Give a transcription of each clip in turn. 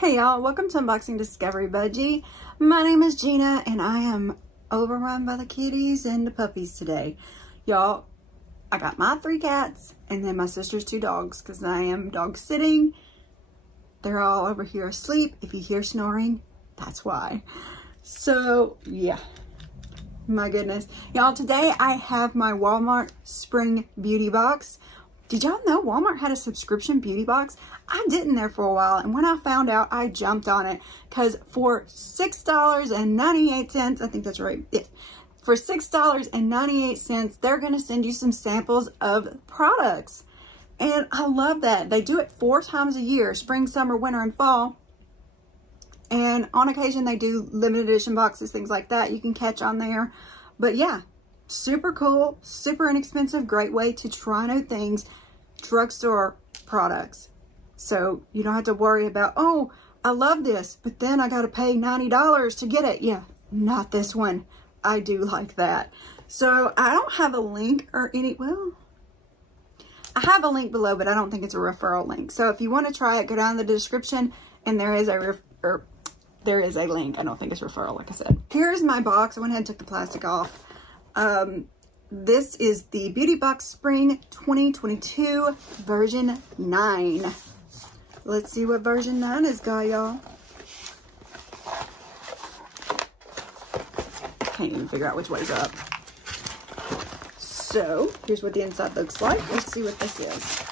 Hey y'all, welcome to Unboxing Discovery Budgie. My name is Gina and I am overrun by the kitties and the puppies today. Y'all, I got my 3 cats and then my sister's 2 dogs because I am dog sitting. They're all over here asleep. If you hear snoring, that's why. So yeah, my goodness. Y'all, today I have my Walmart Spring Beauty Box. Did y'all know Walmart had a subscription beauty box? I didn't there for a while, and when I found out, I jumped on it because for $6.98, I think that's right. Yeah. For $6.98, they're going to send you some samples of products. And I love that. They do it 4 times a year, spring, summer, winter, and fall. And on occasion, they do limited edition boxes, things like that. You can catch on there. But yeah, super cool, super inexpensive, great way to try new things. Drugstore products. So you don't have to worry about, oh, I love this, but then I got to pay $90 to get it. Yeah, not this one. I do like that. So I don't have a link or any, well, I have a link below, but I don't think it's a referral link. So if you want to try it, go down in the description and there is a link. I don't think it's referral, like I said. Here's my box. I went ahead and took the plastic off. This is the Beauty Box Spring 2022 version 9. Let's see what version 9 is, y'all. Can't even figure out which way's up. So, here's what the inside looks like. Let's see what this is.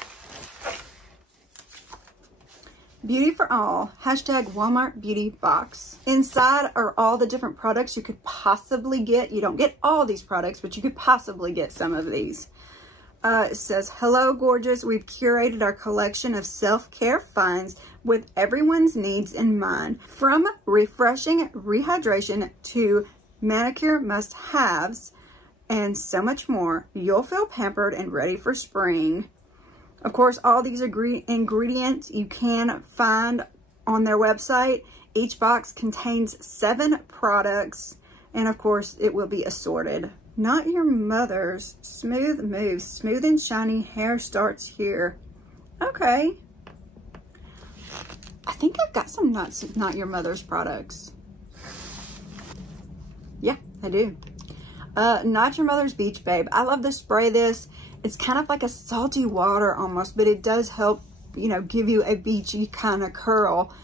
Beauty for all, hashtag Walmart Beauty Box. Inside are all the different products you could possibly get. You don't get all these products, but you could possibly get some of these. It says, hello gorgeous, we've curated our collection of self-care finds with everyone's needs in mind. From refreshing rehydration to manicure must-haves and so much more, you'll feel pampered and ready for spring. Of course, all these ingredients you can find on their website. Each box contains 7 products, and of course, it will be assorted. Not your mother's smooth moves, smooth and shiny hair starts here. Okay. I think I've got some not your mother's products. Yeah, I do. Not your mother's beach babe. I love to spray this. It's kind of like a salty water almost, but it does help, you know, give you a beachy kind of curl.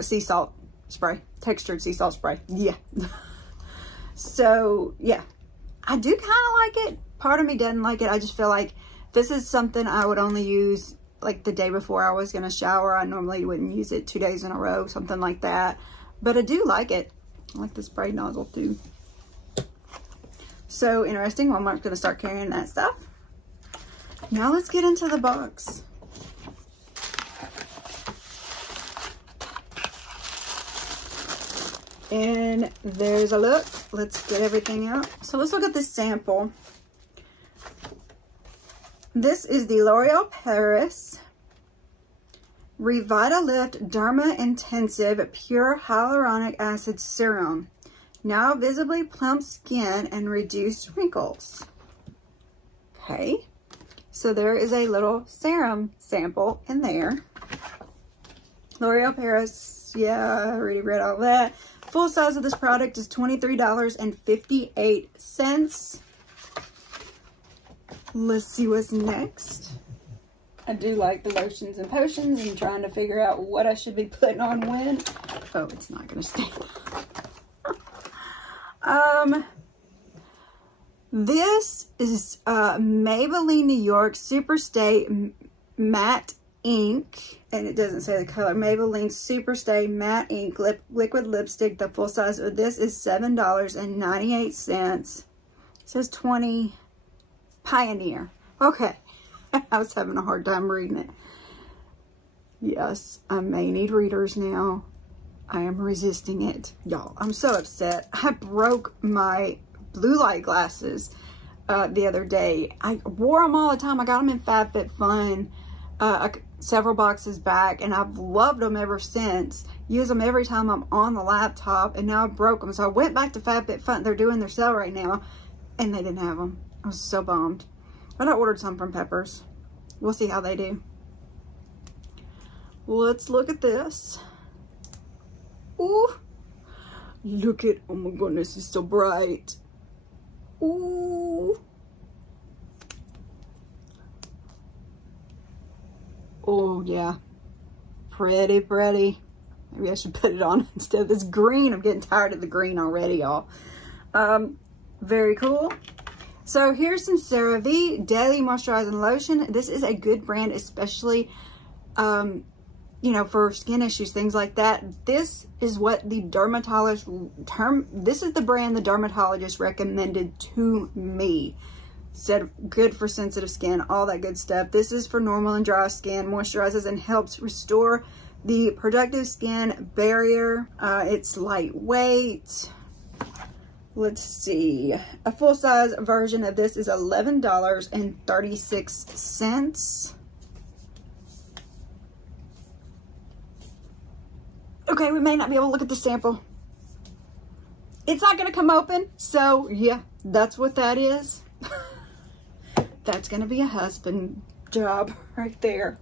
Sea salt spray, textured sea salt spray. Yeah. So, yeah. I do kind of like it. Part of me doesn't like it. I just feel like this is something I would only use like the day before I was going to shower. I normally wouldn't use it 2 days in a row, something like that. But I do like it. I like the spray nozzle too. So interesting. Walmart's going to start carrying that stuff. Now let's get into the box. And there's a look. Let's get everything out. So let's look at this sample. This is the L'Oreal Revitalift Derma Intensive Pure Hyaluronic Acid Serum. Now visibly plump skin and reduced wrinkles. Okay, so there is a little serum sample in there. L'Oreal Paris, yeah, I already read all that. Full size of this product is $23.58. Let's see what's next. I do like the lotions and potions and trying to figure out what I should be putting on when. Oh, it's not going to stay. This is Maybelline New York Superstay Matte Ink, and it doesn't say the color. Maybelline Superstay Matte Ink Liquid Lipstick. The full size of this is $7.98. It says 20 Pioneer. Okay. I was having a hard time reading it. Yes, I may need readers now. I am resisting it. Y'all, I'm so upset. I broke my blue light glasses the other day. I wore them all the time. I got them in FabFitFun several boxes back, and I've loved them ever since. Use them every time I'm on the laptop, and now I broke them. So I went back to FabFitFun. They're doing their sale right now, and they didn't have them. I was so bummed. But I ordered some from Peppers. We'll see how they do. let's look at this. Ooh, look at, oh my goodness, it's so bright. Ooh. Oh yeah, pretty, pretty. Maybe I should put it on instead of this green. I'm getting tired of the green already, y'all. Very cool. So here's some CeraVe Daily Moisturizing Lotion. This is a good brand, especially, you know, for skin issues, things like that. This is what the this is the brand the dermatologist recommended to me. Said good for sensitive skin, all that good stuff. This is for normal and dry skin, moisturizes and helps restore the productive skin barrier. It's lightweight. Let's see. A full-size version of this is $11.36. Okay, we may not be able to look at the sample. It's not going to come open, so yeah, that's what that is. That's going to be a husband job right there.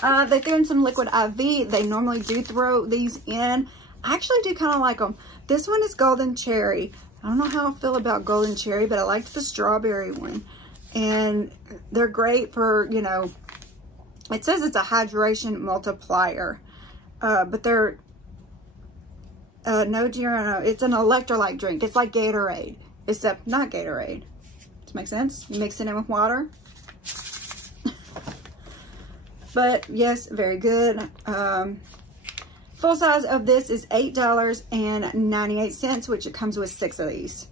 They threw in some liquid IV. They normally do throw these in. I actually do kind of like them. This one is golden cherry. I don't know how I feel about golden cherry, but I liked the strawberry one. And they're great for, you know, it says it's a hydration multiplier. But they're, no, it's an electrolyte drink. It's like Gatorade, except not Gatorade. Does it make sense? You mix it in with water. But yes, very good. Full size of this is $8.98, which it comes with 6 of these.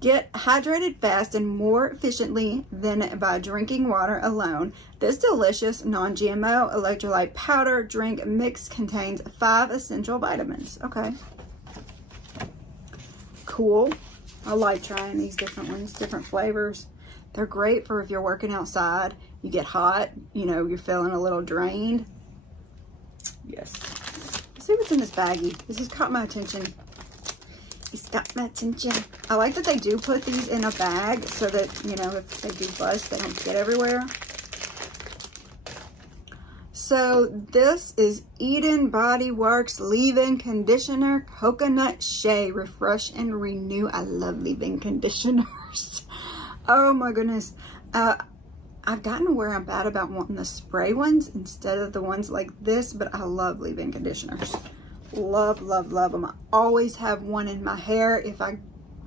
Get hydrated fast and more efficiently than by drinking water alone. This delicious non-GMO electrolyte powder drink mix contains 5 essential vitamins. Okay. Cool. I like trying these different ones, different flavors. They're great for if you're working outside, you get hot, you know, you're feeling a little drained. Yes. Let's see what's in this baggie. This has caught my attention. It's got my attention. I like that they do put these in a bag so that, you know, if they do bust, they don't get everywhere. So this is Edenbodyworks Leave-In Conditioner Coconut Shea Refresh and Renew. I love leave-in conditioners. Oh my goodness. I've gotten to where I'm bad about wanting the spray ones instead of the ones like this, but I love leave-in conditioners. Love, love, love them. I always have one in my hair. If I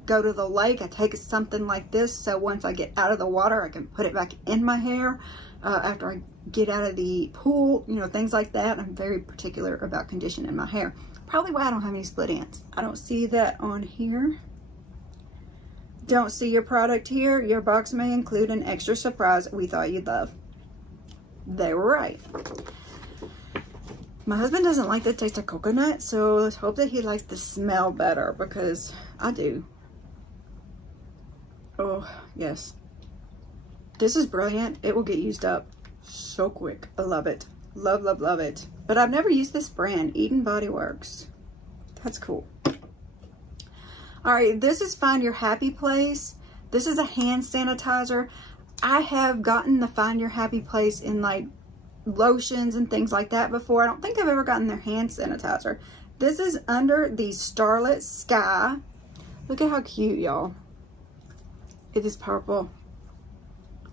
go to the lake, I take something like this, so once I get out of the water, I can put it back in my hair. After I get out of the pool, you know, things like that. I'm very particular about conditioning my hair. Probably why I don't have any split ends. I don't see that on here. Don't see your product here. Your box may include an extra surprise we thought you'd love. They were right. My husband doesn't like the taste of coconut, so let's hope that he likes the smell better, because I do. Oh, yes. This is brilliant. It will get used up so quick. I love it. Love, love, love it. But I've never used this brand, Edenbodyworks. That's cool. All right, this is Find Your Happy Place. This is a hand sanitizer. I have gotten the Find Your Happy Place in like lotions and things like that before. I don't think I've ever gotten their hand sanitizer. This is under the Starlit Sky. Look at how cute, y'all. It is purple.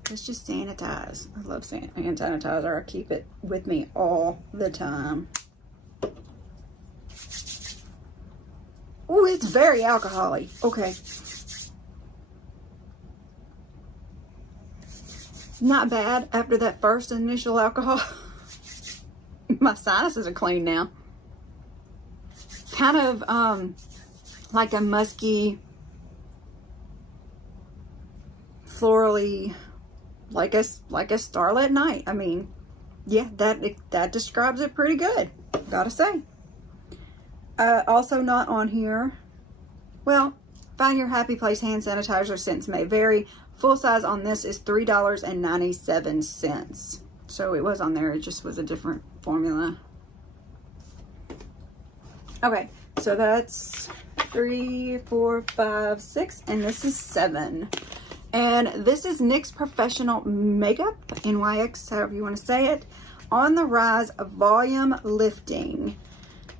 Let's just sanitize. I love hand sanitizer. I keep it with me all the time. Oh, it's very alcohol-y. Okay. Not bad after that first initial alcohol. My sinuses are clean now. Kind of like a musky, florally, like a starlit night. I mean, yeah, that describes it pretty good, gotta say. Also not on here. Well, Find Your Happy Place hand sanitizer scents may vary. Full size on this is $3.97. So it was on there, it just was a different formula. Okay, so that's 3, 4, 5, 6, and this is 7. And this is NYX Professional Makeup, NYX, however you want to say it. On the Rise Volume Lifting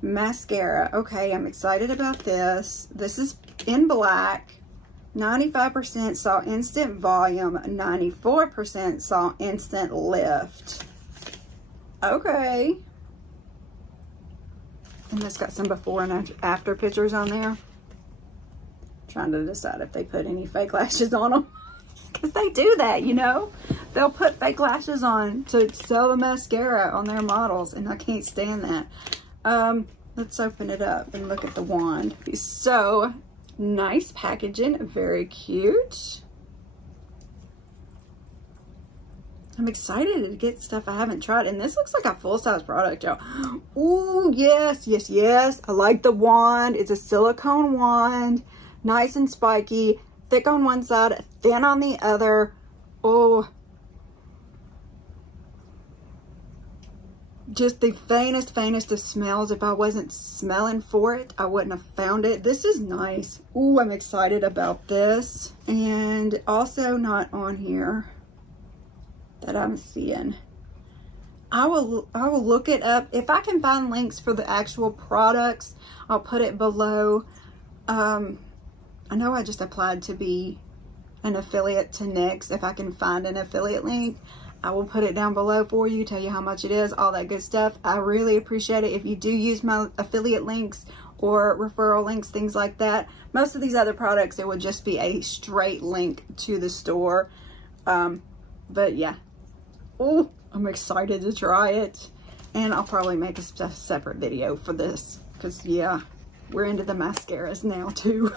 Mascara. Okay, I'm excited about this. This is in black. 95% saw instant volume. 94% saw instant lift. Okay. And this got some before and after pictures on there. Trying to decide if they put any fake lashes on them. Because they do that, you know. They'll put fake lashes on to sell the mascara on their models. And I can't stand that. Let's open it up and look at the wand. So, nice packaging. Very cute. I'm excited to get stuff I haven't tried. And this looks like a full-size product, y'all. Ooh, yes, yes, yes. I like the wand. It's a silicone wand. Nice and spiky. Thick on one side, thin on the other. Oh. Just the faintest of smells. If I wasn't smelling for it, I wouldn't have found it. This is nice. Ooh, I'm excited about this. And also not on here that I'm seeing. I will look it up. If I can find links for the actual products, I'll put it below. I know I just applied to be an affiliate to NYX. If I can find an affiliate link, I will put it down below for you, tell you how much it is, all that good stuff. I really appreciate it if you do use my affiliate links or referral links, things like that. Most of these other products, it would just be a straight link to the store. But yeah. Oh, I'm excited to try it. And I'll probably make a separate video for this. Because, yeah, we're into the mascaras now, too.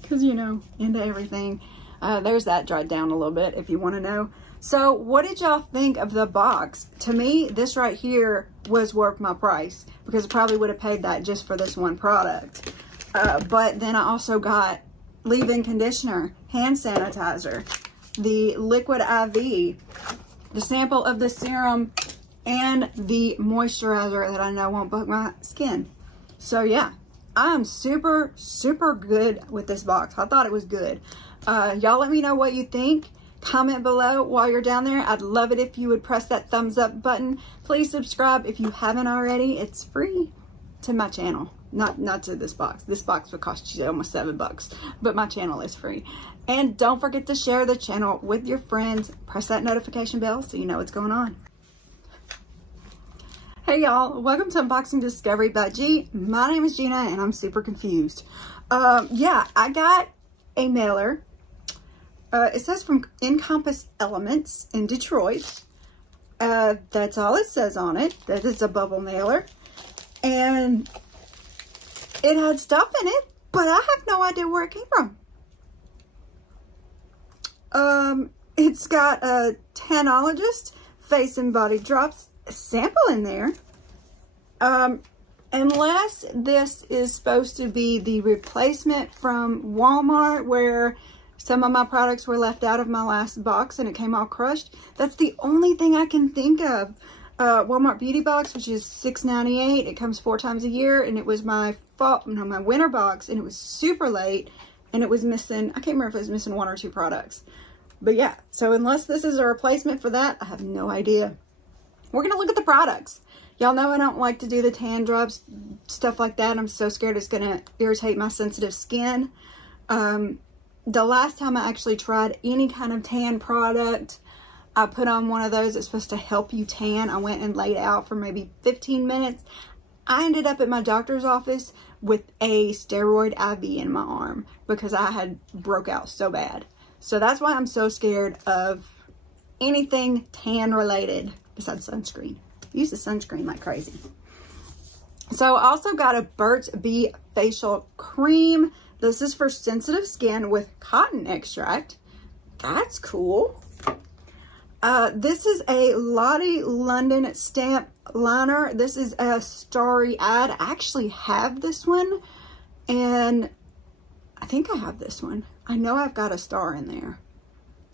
Because, you know, into everything. There's that dried down a little bit, if you want to know. So, what did y'all think of the box? To me, this right here was worth my price. Because I probably would have paid that just for this one product. But then I also got leave-in conditioner, hand sanitizer, the liquid IV, the sample of the serum, and the moisturizer that I know won't bug my skin. So yeah, I'm super, super good with this box. I thought it was good. Y'all let me know what you think. Comment below while you're down there. I'd love it if you would press that thumbs up button. Please subscribe if you haven't already. It's free to my channel. Not to this box. This box would cost you almost $7, but my channel is free. And don't forget to share the channel with your friends. Press that notification bell so you know what's going on. Hey y'all, welcome to Unboxing Discovery by G. My name is Gina and I'm super confused. Yeah, I got a mailer. It says from Encompass Elements in Detroit. That's all it says on it. That it's a bubble mailer. And it had stuff in it, but I have no idea where it came from. It's got a Tanologist face and body drops sample in there. Unless this is supposed to be the replacement from Walmart where some of my products were left out of my last box and it came all crushed. That's the only thing I can think of. Walmart Beauty Box, which is $6.98. It comes 4 times a year, and it was my my winter box, and it was super late, and it was missing, I can't remember if it was missing 1 or 2 products. But yeah, so unless this is a replacement for that, I have no idea. We're going to look at the products. Y'all know I don't like to do the tan drops, stuff like that. I'm so scared it's going to irritate my sensitive skin. The last time I actually tried any kind of tan product, I put on one of those that's supposed to help you tan. I went and laid out for maybe 15 minutes. I ended up at my doctor's office with a steroid IV in my arm because I had broke out so bad. So that's why I'm so scared of anything tan related besides sunscreen. I use the sunscreen like crazy. So I also got a Burt's Bee facial cream. This is for sensitive skin with cotton extract. That's cool. This is a Lottielondon stamp liner. This is a starry eyed. I actually have this one, and I think I have this one. I know I've got a star in there.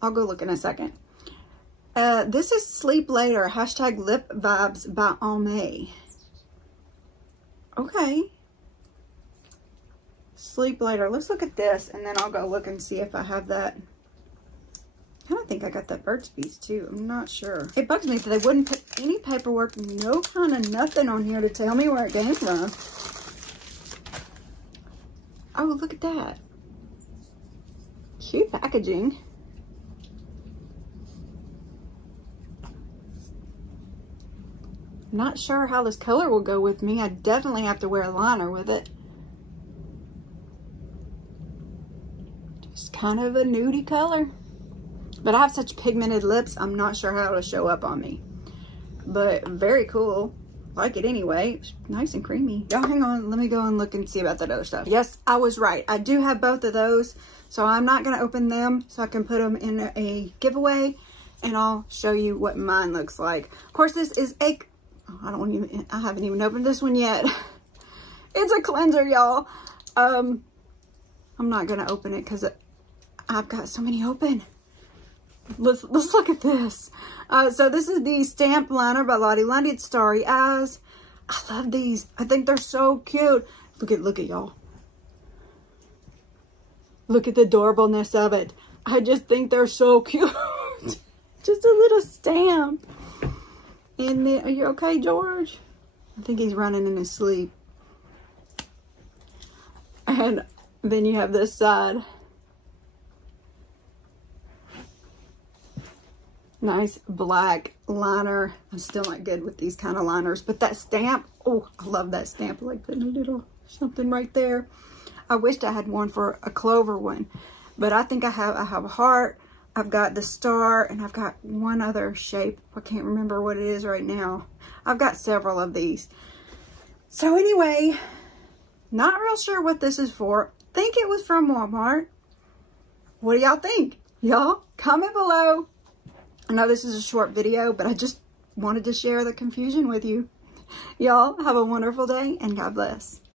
I'll go look in a second. This is Sleep Later, hashtag Lip Vibes by Almay. Okay. Sleep Later. Let's look at this, and then I'll go look and see if I have that I don't think I got that Burt's Bees too. I'm not sure. It bugs me that they wouldn't put any paperwork, no kind of nothing on here to tell me where it came from. Oh, look at that. Cute packaging. Not sure how this color will go with me. I definitely have to wear a liner with it. Just kind of a nudie color. But I have such pigmented lips, I'm not sure how it'll show up on me. But very cool. Like it anyway. It's nice and creamy. Y'all hang on, let me go and look and see about that other stuff. Yes, I was right. I do have both of those. So I'm not going to open them so I can put them in a giveaway. And I'll show you what mine looks like. Of course, this is a... Oh, I haven't even opened this one yet. It's a cleanser, y'all. I'm not going to open it because I've got so many open. Let's look at this. So this is the Stamp Liner by Lottielondon. It's Starry Eyes. I love these. I think they're so cute. Look at y'all. Look at the adorableness of it. I just think they're so cute. Just a little stamp. And then, are you okay, George? I think he's running in his sleep. And then you have this side. Nice black liner. I'm still not good with these kind of liners, but that stamp, oh, I love that stamp. I like putting a little something right there. I wished I had one for a clover one, but I think I have a heart. I've got the star, and I've got one other shape. I can't remember what it is right now. I've got several of these. So anyway, not real sure what this is for. Think it was from Walmart. What do y'all think? Y'all comment below. I know this is a short video, but I just wanted to share the confusion with you. Y'all have a wonderful day, and God bless.